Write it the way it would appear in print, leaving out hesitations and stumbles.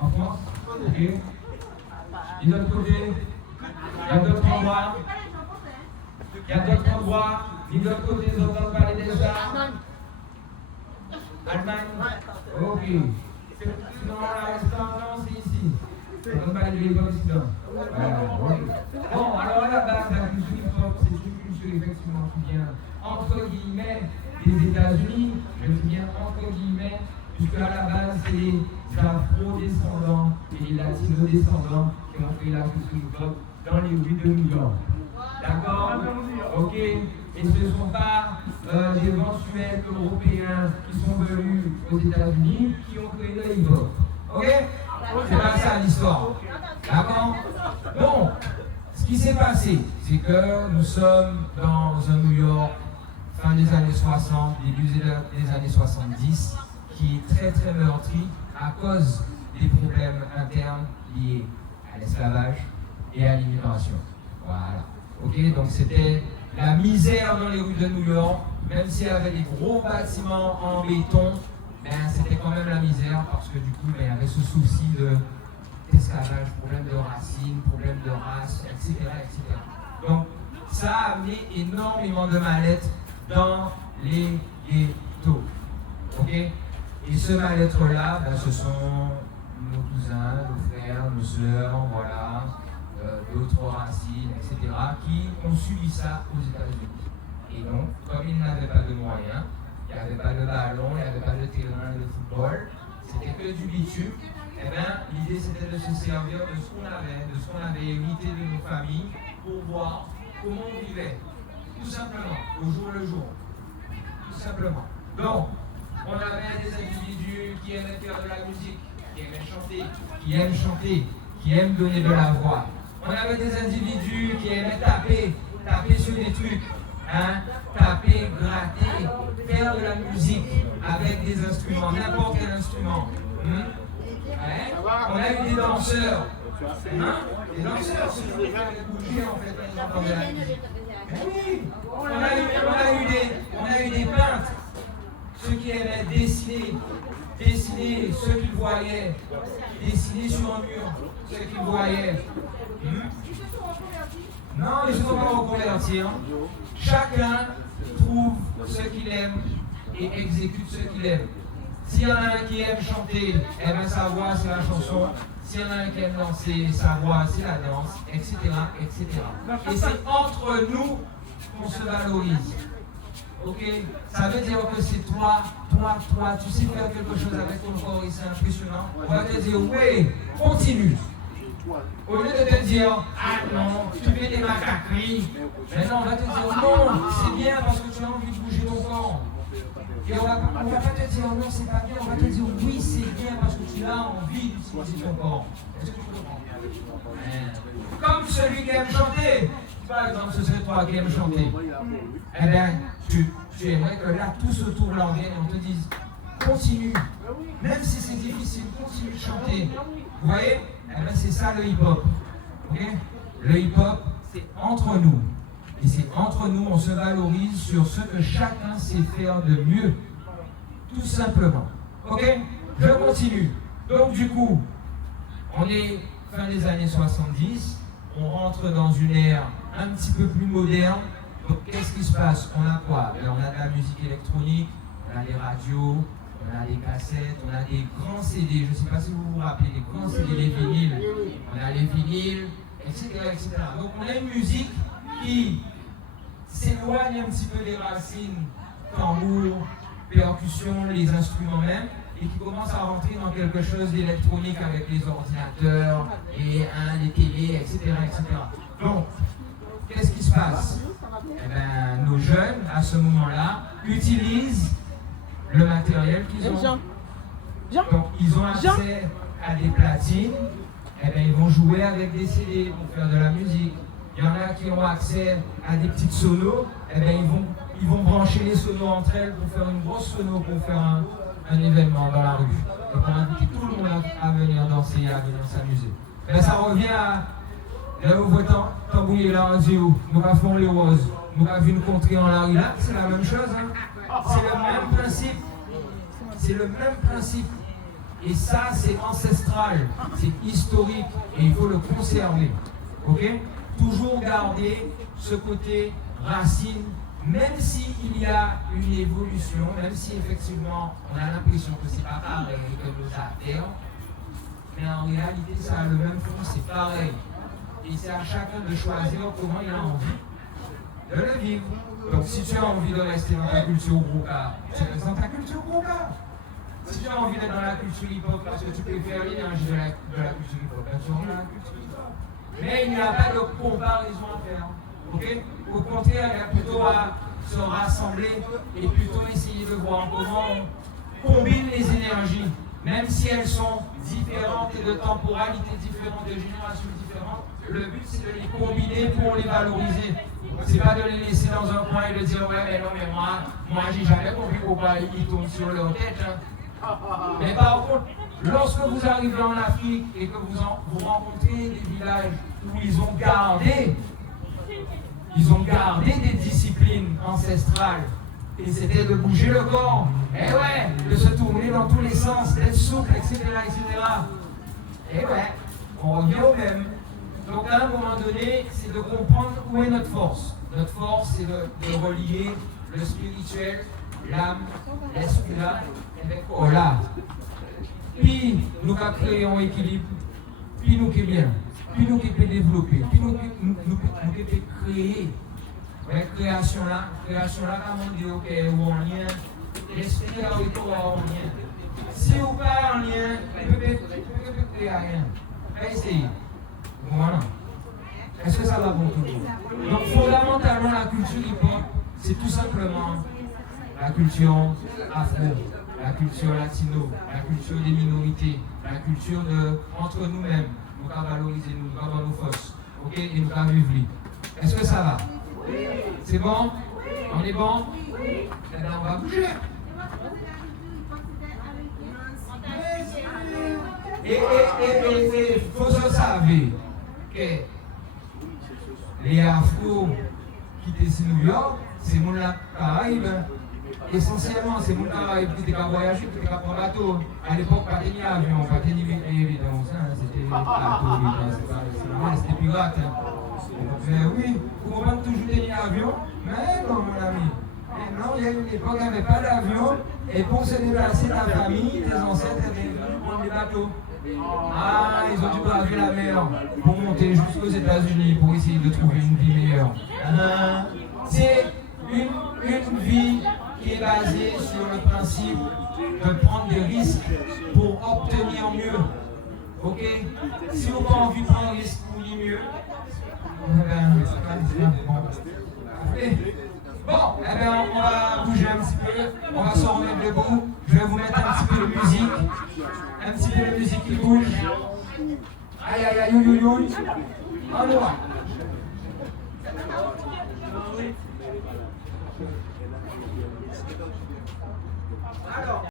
En France? Ok. Et de l'autre côté, il y a d'autres endroits. Il y a d'autres endroits. Et de l'autre côté, ils entendent parler de ça. Allemagne? Ok. Sinon, la restauration, c'est ici. On ne parle pas de l'Occident. Bon, alors à la base, la culture hip-hop, c'est une culture effectivement qui vient entre guillemets des États-Unis. Je dis bien entre guillemets, puisque à la base, c'est les afro-descendants et les latino-descendants qui ont créé la culture hip-hop dans les rues de New York. D'accord? Ok? Et ce ne sont pas des éventuels Européens qui sont venus aux États-Unis qui ont créé le hip-hop. Ok? C'est pas ça l'histoire. D'accord? Donc, ce qui s'est passé, c'est que nous sommes dans un New York, fin des années 60, début des années 70, qui est très très meurtri à cause des problèmes internes liés à l'esclavage et à l'immigration. Voilà. Ok? Donc c'était la misère dans les rues de New York, même s'il y avait des gros bâtiments en béton, ben, c'était quand même la misère parce que du coup, ben, il y avait ce souci d'esclavage, problème de racines, problème de race, etc., etc. Donc, ça a amené énormément de mal-être dans les ghettos. Ok? Et ce mal-être-là, ben, ce sont nos cousins, nos frères, nos sœurs, voilà, d'autres racines, etc., qui ont subi ça aux États-Unis. Et donc, comme ils n'avaient pas de moyens, il n'y avait pas de ballon, il n'y avait pas de terrain de football, c'était que du bitume. Eh bien, l'idée c'était de se servir de ce qu'on avait hérité de nos familles pour voir comment on vivait, tout simplement, au jour le jour. Tout simplement. Donc, on avait des individus qui aimaient faire de la musique, qui aiment chanter, qui aiment donner de la voix. On avait des individus qui aimaient taper sur des trucs. Hein, taper, gratter, faire de la musique avec des instruments, n'importe quel instrument. On a eu des danseurs. Hein? Des danseurs, c'est qui faisaient bouger en fait quand ils entendaient la musique. Oui. On a eu des peintres, ceux qui aimaient dessiner ceux qu'ils voyaient, dessiner sur un mur, ceux qu'ils voyaient. Non, ils ne sont pas reconvertis. Hein. Chacun trouve ce qu'il aime et exécute ce qu'il aime. S'il y en a un qui aime chanter, eh bien sa voix c'est la chanson. S'il y en a un qui aime danser, sa voix c'est la danse, etc., etc. Et c'est entre nous qu'on se valorise. Ok? Ça veut dire que c'est toi, tu sais faire quelque chose avec ton corps et c'est impressionnant. On va te dire, oui, continue. Au lieu de te dire, ah non, tu fais des macaqueries, mais non, on va te dire, non, c'est bien parce que tu as envie de bouger ton corps. Et on va pas te dire, non, c'est pas bien, on va te dire, oui, c'est bien parce que tu as envie d'utiliser ton corps. Est-ce que tu comprends? Comme celui qui aime chanter, par exemple, ce serait toi qui aimes chanter. Eh bien, tu aimerais que là, tous autour de l'organe, on te dise, continue, même si c'est difficile, continue de chanter. Vous voyez? Eh bien, c'est ça le hip-hop. Okay? Le hip-hop, c'est entre nous. Et c'est entre nous, on se valorise sur ce que chacun sait faire de mieux. Tout simplement. Ok? Je continue. Donc, du coup, on est fin des années 70. On rentre dans une ère un petit peu plus moderne. Donc, qu'est-ce qui se passe? On a quoi? On a de la musique électronique, on a des radios, on a des cassettes, on a des grands CD, je ne sais pas si vous vous rappelez, des grands CD, les vinyles, on a les vinyles, etc., etc. Donc on a une musique qui s'éloigne un petit peu des racines, tambour, percussion, les instruments même, et qui commence à rentrer dans quelque chose d'électronique avec les ordinateurs, et les télés, etc., etc. Donc, qu'est-ce qui se passe? Eh bien, nos jeunes, à ce moment-là, utilisent le matériel qu'ils ont. Donc, ils ont accès à des platines, eh bien, ils vont jouer avec des CD pour faire de la musique. Il y en a qui ont accès à des petites sonos, eh bien, ils vont brancher les sonos entre elles pour faire une grosse sono, pour faire un événement dans la rue. Et pour inviter tout le monde à venir danser, à venir s'amuser. Ben, ça revient à là où vous tambouiller la radio, nous avons les roses, nous avons une contrée en la rue là, c'est la même chose. Hein? C'est le même principe. C'est le même principe. Et ça, c'est ancestral. ancestral, c'est historique et il faut le conserver. Ok? Toujours garder ce côté racine, même s'il y a une évolution, même si effectivement on a l'impression que c'est pas pareil que nos affaires, mais en réalité ça a le même fond, c'est pareil. Et c'est à chacun de choisir comment il a envie de le vivre. Donc si tu as envie de rester dans ta culture Broca, tu restes dans ta culture Broca. Si tu as envie d'être dans la culture hip-hop parce que tu préfères l'énergie de la culture hip-hop, ben tu rentres dans la culture hip-hop. Mais il n'y a pas de comparaison à faire. Okay? Au contraire, il y a plutôt à se rassembler et plutôt essayer de voir comment on combine les énergies, même si elles sont différentes et de temporalités différentes, de générations différentes. Le but c'est de les combiner pour les valoriser. C'est pas de les laisser dans un coin et de dire ouais mais non mais moi j'ai jamais compris pourquoi ils tombent sur leur tête. Hein. Mais par contre, lorsque vous arrivez en Afrique et que vous rencontrez des villages où ils ont gardé des disciplines ancestrales, et c'était de bouger le corps, et ouais, de se tourner dans tous les sens, d'être souple, etc., etc. Et ouais, on revient au même. Donc à un moment donné, c'est de comprendre où est notre force. Notre force, c'est de relier le spirituel, l'âme, l'esprit là, avec Ola. Puis nous avons créé un équilibre, puis nous qui bien, puis nous qui peut développer, puis nous qui peut créer. La création là, comme on dit, ok, ou en lien, l'esprit là, ou en lien. Si vous pas en lien, vous ne pouvez créer rien. Essayez. Voilà. Est-ce que ça va pour tout le monde? Donc fondamentalement, la culture hip-hop, c'est tout simplement la culture afro, la culture latino, la culture des minorités, la culture entre nous-mêmes. Nous avons valorisé nous avons nos forces. Ok? Et nous avons vivre. Est-ce que ça va? C'est bon? On est bon? Eh bien, on va bouger. Et il faut se savoir que les Afro qui étaient ici New York, c'est mon Caraïbes. Essentiellement, c'est mon Caraïbes qui était qu'à voyager, qui était qu'à prendre bateau. À l'époque, pas de avion, pas de évidemment, c'était bateau, c'était pirate. Mais oui, vous comprenez toujours des avions, mais non, mon ami. Et non, il y a une époque, il n'y avait pas d'avion, et pour se déplacer, la famille, les ancêtres étaient venus prendre des bateaux. Ah, ils ont dû braver la mer pour monter jusqu'aux États-Unis pour essayer de trouver une vie meilleure. C'est une vie qui est basée sur le principe de prendre des risques pour obtenir mieux. Ok? Si vous n'avez pas envie de prendre un risque pour y mieux, bon, eh bien, on va bouger un petit peu, on va se remettre debout. Je vais vous mettre un petit peu de musique, un petit peu de musique qui bouge. Aïe aïe aïe, you. On y va.